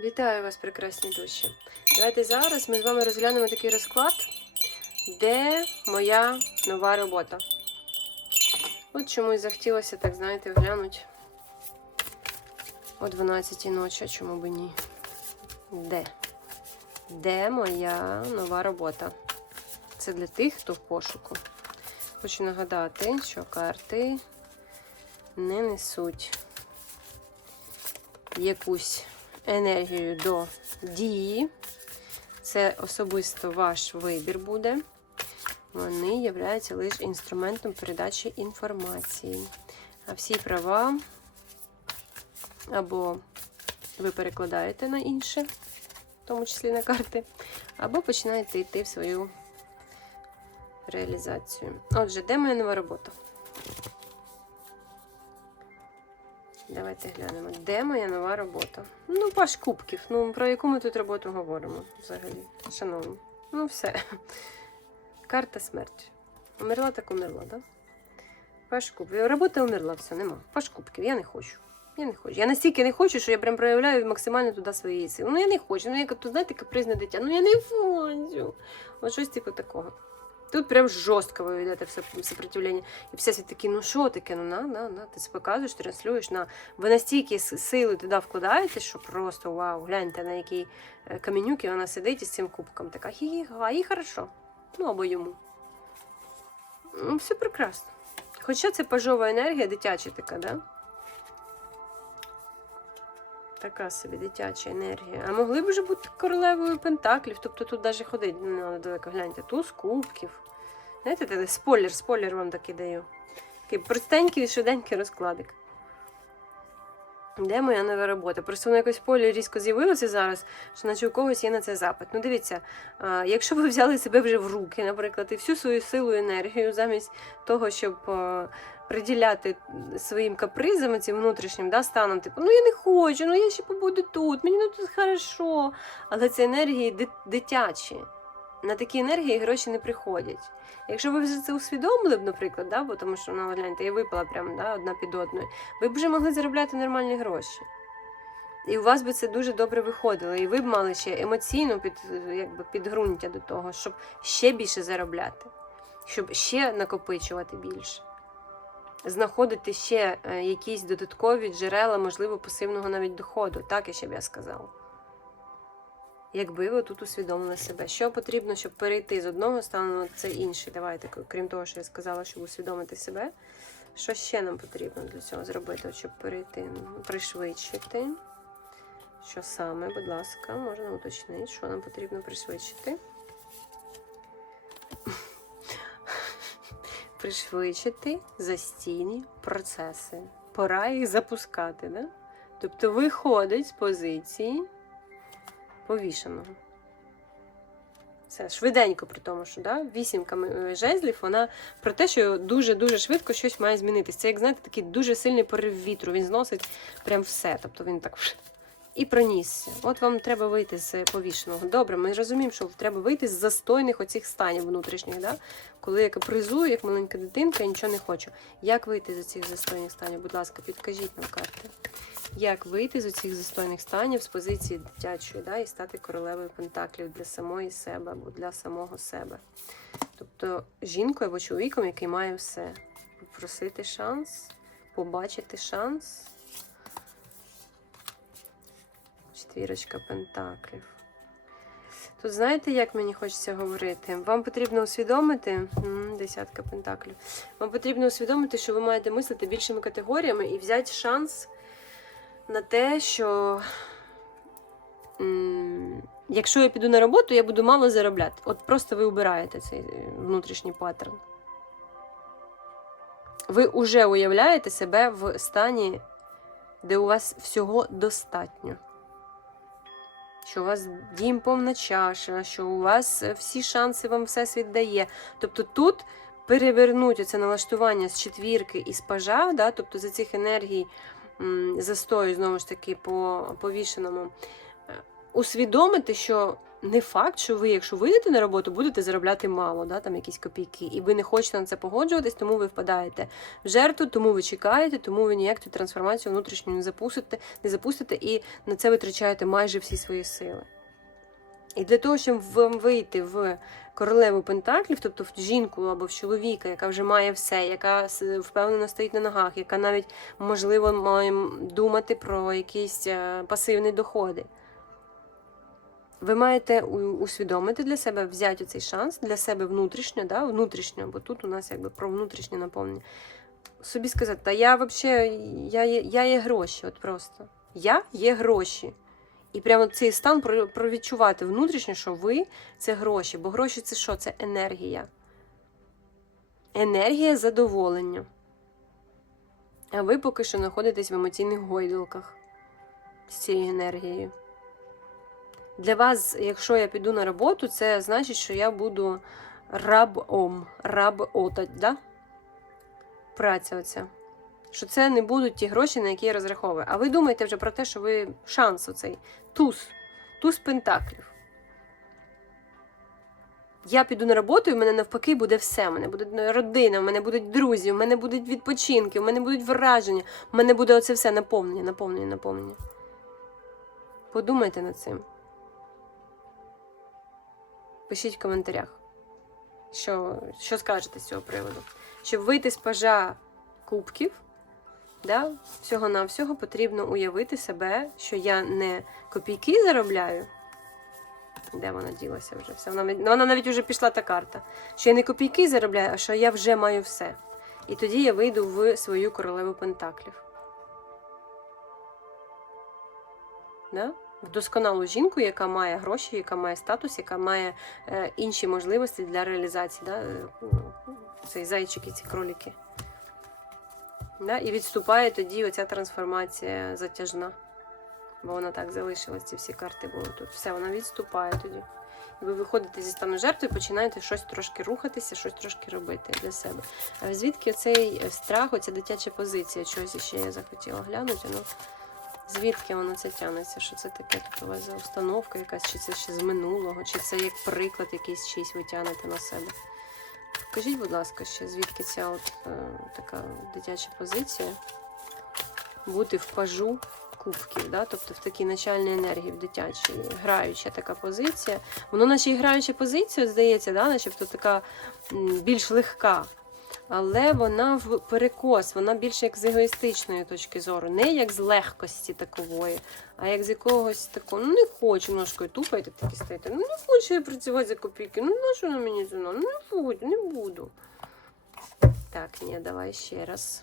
Вітаю вас, прекрасні душі. Давайте зараз ми з вами розглянемо такий розклад, де моя нова робота. От чомусь захотілося, так знаєте, глянути о 12 ночі, а чому б ні. Де? Де моя нова робота? Це для тих, хто в пошуку. Хочу нагадати, що карти не несуть якусь енергію до дії. Це особисто ваш вибір буде. Вони являються лише інструментом передачі інформації. А всі права або ви перекладаєте на інше, в тому числі на карти, або починаєте йти в свою реалізацію. Отже, де моя нова робота? Давайте глянемо, де моя нова робота. Ну, паш кубків. Ну, про яку ми тут роботу говоримо взагалі, шановні. Ну, все. Карта смерті. Умерла, так умерла, да? Паш кубків. Робота умерла, все, нема. Паш кубків, я не хочу. Я не хочу. Я настільки не хочу, що я прям проявляю максимально туди свої сили. Ну, я не хочу. Ну, я тут, знаєте, капризне дитя. Ну, я не хочу. От щось типу такого. Тут прям жорстко ви йдете все сопротивлення. І всесвіт такий, ну що таке? Ну на, на, на. Ти це показуєш, транслюєш на. Ви настільки сили туди вкладаєте, що просто вау, гляньте, на якій е, каменюки вона сидить із цим кубком. Така хі-хі-ха, і хорошо. Ну або йому. Ну, все прекрасно. Хоча це пажова енергія, дитяча така, да? Така собі дитяча енергія. А могли б вже бути королевою пентаклів, тобто тут навіть ходити не треба далеко. Гляньте, туз кубків. Знаєте, спойлер, спойлер вам такий даю. Такий простенький, швиденький розкладик. Де моя нова робота? Просто воно якось полі різко з'явилося зараз, що наче у когось є на це запит. Ну, дивіться, якщо ви взяли себе вже в руки, наприклад, і всю свою силу і енергію, замість того, щоб приділяти своїм капризам, цим внутрішнім да, станом, типу, ну я не хочу, ну я ще побуду тут, мені ну, тут хорошо. Але це енергії дитячі. На такі енергії гроші не приходять. Якщо ви вже це усвідомили б, наприклад, да, бо тому що ну, гляньте, я випала прямо да, одна під одною, ви б вже могли заробляти нормальні гроші. І у вас би це дуже добре виходило, і ви б мали ще емоційну під, якби, підґрунтя до того, щоб ще більше заробляти, щоб ще накопичувати більше, знаходити ще е, якісь додаткові джерела, можливо, пасивного навіть доходу. Так я ще б я сказала. Якби ви тут усвідомили себе, що потрібно, щоб перейти з одного стану на цей інший. Давайте, крім того, що я сказала, щоб усвідомити себе. Що ще нам потрібно для цього зробити, щоб перейти? Пришвидшити. Що саме, будь ласка, можна уточнити, що нам потрібно пришвидшити. Пришвидшити застійні процеси. Пора їх запускати, да? Тобто виходить з позиції повішеного. Це швиденько, при тому, що да, вісімка е, жезлів, вона про те, що дуже-дуже швидко щось має змінитися. Це, як знаєте, такий дуже сильний порив вітру. Він зносить прям все. Тобто він так і пронісся. От вам треба вийти з повішеного. Добре, ми розуміємо, що треба вийти з застойних оцих станів внутрішніх, да? коли я капризую, як маленька дитинка, і нічого не хочу. Як вийти з цих застойних станів? Будь ласка, підкажіть нам карти. Як вийти з цих застойних станів з позиції дитячої, да, і стати королевою пентаклів для самої себе або для самого себе? Тобто жінкою або чоловіком, який має все. Попросити шанс, побачити шанс. Четвірочка пентаклів. Тут знаєте, як мені хочеться говорити? Вам потрібно усвідомити, десятка пентаклів. Вам потрібно усвідомити, що ви маєте мислити більшими категоріями і взяти шанс на те, що якщо я піду на роботу, я буду мало заробляти. От просто ви обираєте цей е, внутрішній паттерн. Ви вже уявляєте себе в стані, де у вас всього достатньо. Що у вас дім повна чаша, що у вас е, всі шанси вам всесвіт дає. Тобто тут перевернуть оце налаштування з четвірки і з пажа, да, тобто за цих енергій застою, знову ж таки, по повішеному, е, усвідомити, що не факт, що ви, якщо вийдете на роботу, будете заробляти мало, да, там якісь копійки, і ви не хочете на це погоджуватись, тому ви впадаєте в жертву, тому ви чекаєте, тому ви ніяк цю трансформацію внутрішню не запустите, не запустите і на це витрачаєте майже всі свої сили. І для того, щоб вам вийти в королеву Пентаклів, тобто в жінку або в чоловіка, яка вже має все, яка впевнено стоїть на ногах, яка навіть можливо має думати про якісь е, пасивні доходи. Ви маєте усвідомити для себе, взяти цей шанс для себе внутрішньо, да, внутрішньо, бо тут у нас якби про внутрішнє наповнення. Собі сказати, та я взагалі, я, є- я є гроші, от просто. Я є гроші. І прямо цей стан провідчувати внутрішньо, що ви це гроші. Бо гроші це що? Це енергія. Енергія задоволення. А ви поки що знаходитесь в емоційних гойдалках з цією енергією. Для вас, якщо я піду на роботу, це значить, що я буду рабом, раб-отать, да? Праця оця. Що це не будуть ті гроші, на які я розраховую. А ви думаєте вже про те, що ви шанс оцей туз, туз пентаклів. Я піду на роботу, і в мене навпаки буде все. У мене буде родина, в мене будуть друзі, в мене будуть відпочинки, в мене будуть враження, в мене буде оце все наповнення, наповнення, наповнення. Подумайте над цим. Пишіть в коментарях, що, що скажете з цього приводу. Щоб вийти з пажа кубків, да, всього-навсього потрібно уявити себе, що я не копійки заробляю. Де вона ділася вже? Все, вона, вона навіть вже пішла та карта. Що я не копійки заробляю, а що я вже маю все. І тоді я вийду в свою королеву Пентаклів. Да? В досконалу жінку, яка має гроші, яка має статус, яка має е, інші можливості для реалізації. Да? Е, Цей зайчики, ці кролики. Да? І відступає тоді оця трансформація затяжна. Бо вона так залишилась, ці всі карти були тут. Все, вона відступає тоді. І ви виходите зі стану жертви і починаєте щось трошки рухатися, щось трошки робити для себе. А звідки цей страх, оця дитяча позиція? Чогось ще я захотіла глянути. Ну, звідки воно це тягнеться? Що це таке тут у вас за установка якась, чи це ще з минулого, чи це як приклад якийсь чийсь ви тягнете на себе? Покажіть, будь ласка, ще звідки ця от е, така дитяча позиція бути в пажу кубків, да? тобто в такій начальній енергії, в дитячій, граюча така позиція. Воно, наче і граюча позиція, здається, да? начебто така більш легка. Але вона в перекос, вона більше як з егоїстичної точки зору, не як з легкості такової, а як з якогось такого, ну не хочу ножкою тупайте такі стоїте. Ну не хочу я працювати за копійки. Ну на що на мені це? Ну не буду, не буду. Так, ні, давай ще раз.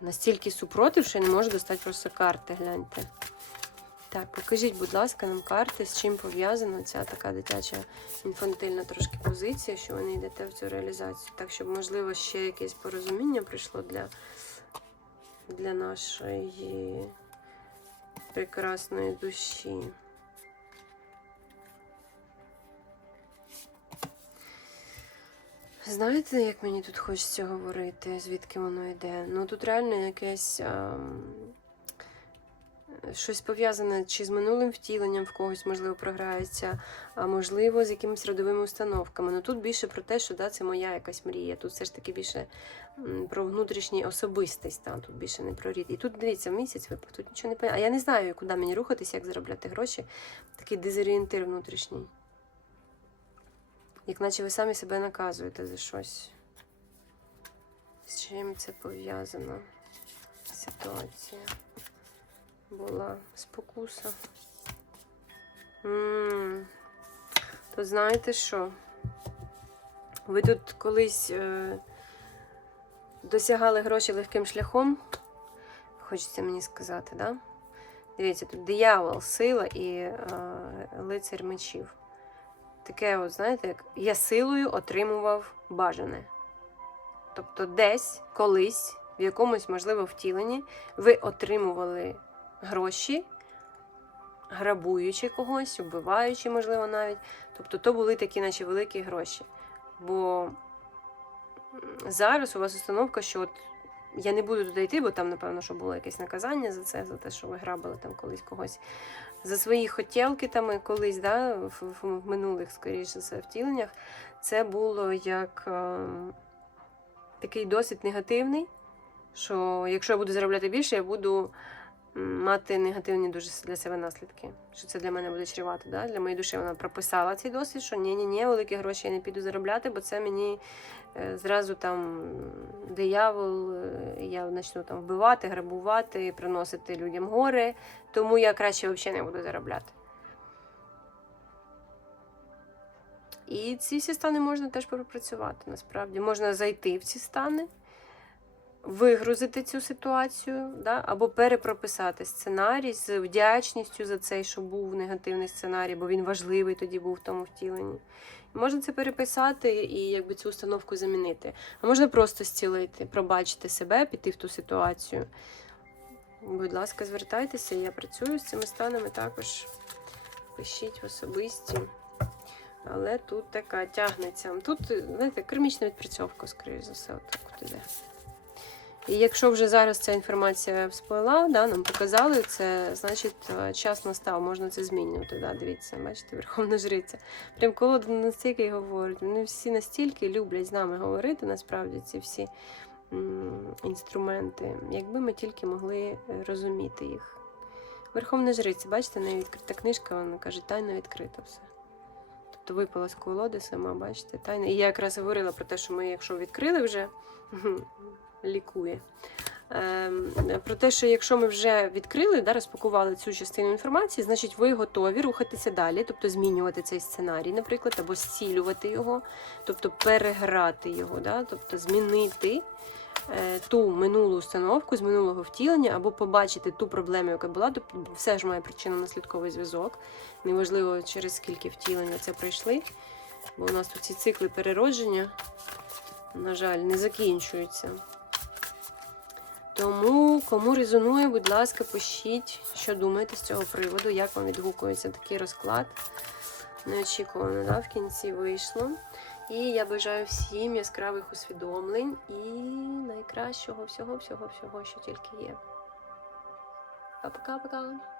Настільки супротив, що я не можу достати просто карти, гляньте. Так, покажіть, будь ласка, нам карти, з чим пов'язана ця така дитяча інфантильна трошки позиція, що ви не йдете в цю реалізацію. Так, щоб, можливо, ще якесь порозуміння прийшло для, для нашої прекрасної душі. Знаєте, як мені тут хочеться говорити, звідки воно йде? Ну тут реально якесь ем, щось пов'язане чи з минулим втіленням в когось, можливо, програється, а можливо, з якимись родовими установками. Ну тут більше про те, що да, це моя якась мрія. Тут все ж таки більше про внутрішній особистість, та, тут більше не про рід. І тут дивіться, місяць випав, тут нічого не понятно. А я не знаю, куди мені рухатися, як заробляти гроші. Такий дезорієнтир внутрішній. Як наче ви самі себе наказуєте за щось. З чим це пов'язано? Ситуація була спокуса. м То знаєте що? Ви тут колись е- досягали гроші легким шляхом, хочеться мені сказати, да? Дивіться, тут диявол, сила і е- лицар мечів таке, от, знаєте, як я силою отримував бажане. Тобто, десь, колись, в якомусь, можливо, втіленні, ви отримували гроші, грабуючи когось, убиваючи, можливо, навіть. Тобто, то були такі, наче великі гроші. Бо зараз у вас установка, що от я не буду туди йти, бо там, напевно, що було якесь наказання за це, за те, що ви грабили там колись когось за свої хотілки там колись, да, в, в, в минулих, скоріше за втіленнях. Це було як е, такий досить негативний, що якщо я буду заробляти більше, я буду мати негативні дуже для себе наслідки. Що це для мене буде чрівато. Да? Для моєї душі вона прописала цей досвід, що ні-ні-ні, великі гроші я не піду заробляти, бо це мені е, зразу там диявол, е, я почну там вбивати, грабувати, приносити людям горе, тому я краще взагалі не буду заробляти. І ці всі стани можна теж пропрацювати. Насправді можна зайти в ці стани, вигрузити цю ситуацію, да? або перепрописати сценарій з вдячністю за цей, що був негативний сценарій, бо він важливий тоді був в тому втіленні. Можна це переписати і якби цю установку замінити. А можна просто зцілити, пробачити себе, піти в ту ситуацію. Будь ласка, звертайтеся, я працюю з цими станами також. Пишіть в особисті. Але тут така тягнеться. Тут, знаєте, кермічна відпрацьовка, скоріш за все, отак от іде. І якщо вже зараз ця інформація всплила, да, нам показали це, значить е, час настав, можна це змінювати. Да, дивіться, бачите, Верховна Жриця. Прям колода настільки говорить. Вони всі настільки люблять з нами говорити, насправді, ці всі інструменти, якби ми тільки могли розуміти їх. Верховна Жриця, бачите, не відкрита книжка, вона каже, тайно відкрита все. Тобто випала з колоди сама, бачите, тайна. І я якраз говорила про те, що ми, якщо відкрили вже, лікує. Ем, про те, що якщо ми вже відкрили, да, розпакували цю частину інформації, значить ви готові рухатися далі, тобто змінювати цей сценарій, наприклад, або зцілювати його, тобто переграти його, да, тобто змінити е, ту минулу установку з минулого втілення, або побачити ту проблему, яка була, тобто все ж має причинно-наслідковий зв'язок. Неважливо, через скільки втілення це пройшли, бо у нас тут ці цикли переродження, на жаль, не закінчуються. Тому, кому резонує, будь ласка, пишіть, що думаєте з цього приводу, як вам відгукується такий розклад. Неочікувано, да, в кінці вийшло. І я бажаю всім яскравих усвідомлень і найкращого всього-всього-всього, що тільки є. Пока-пока-пока!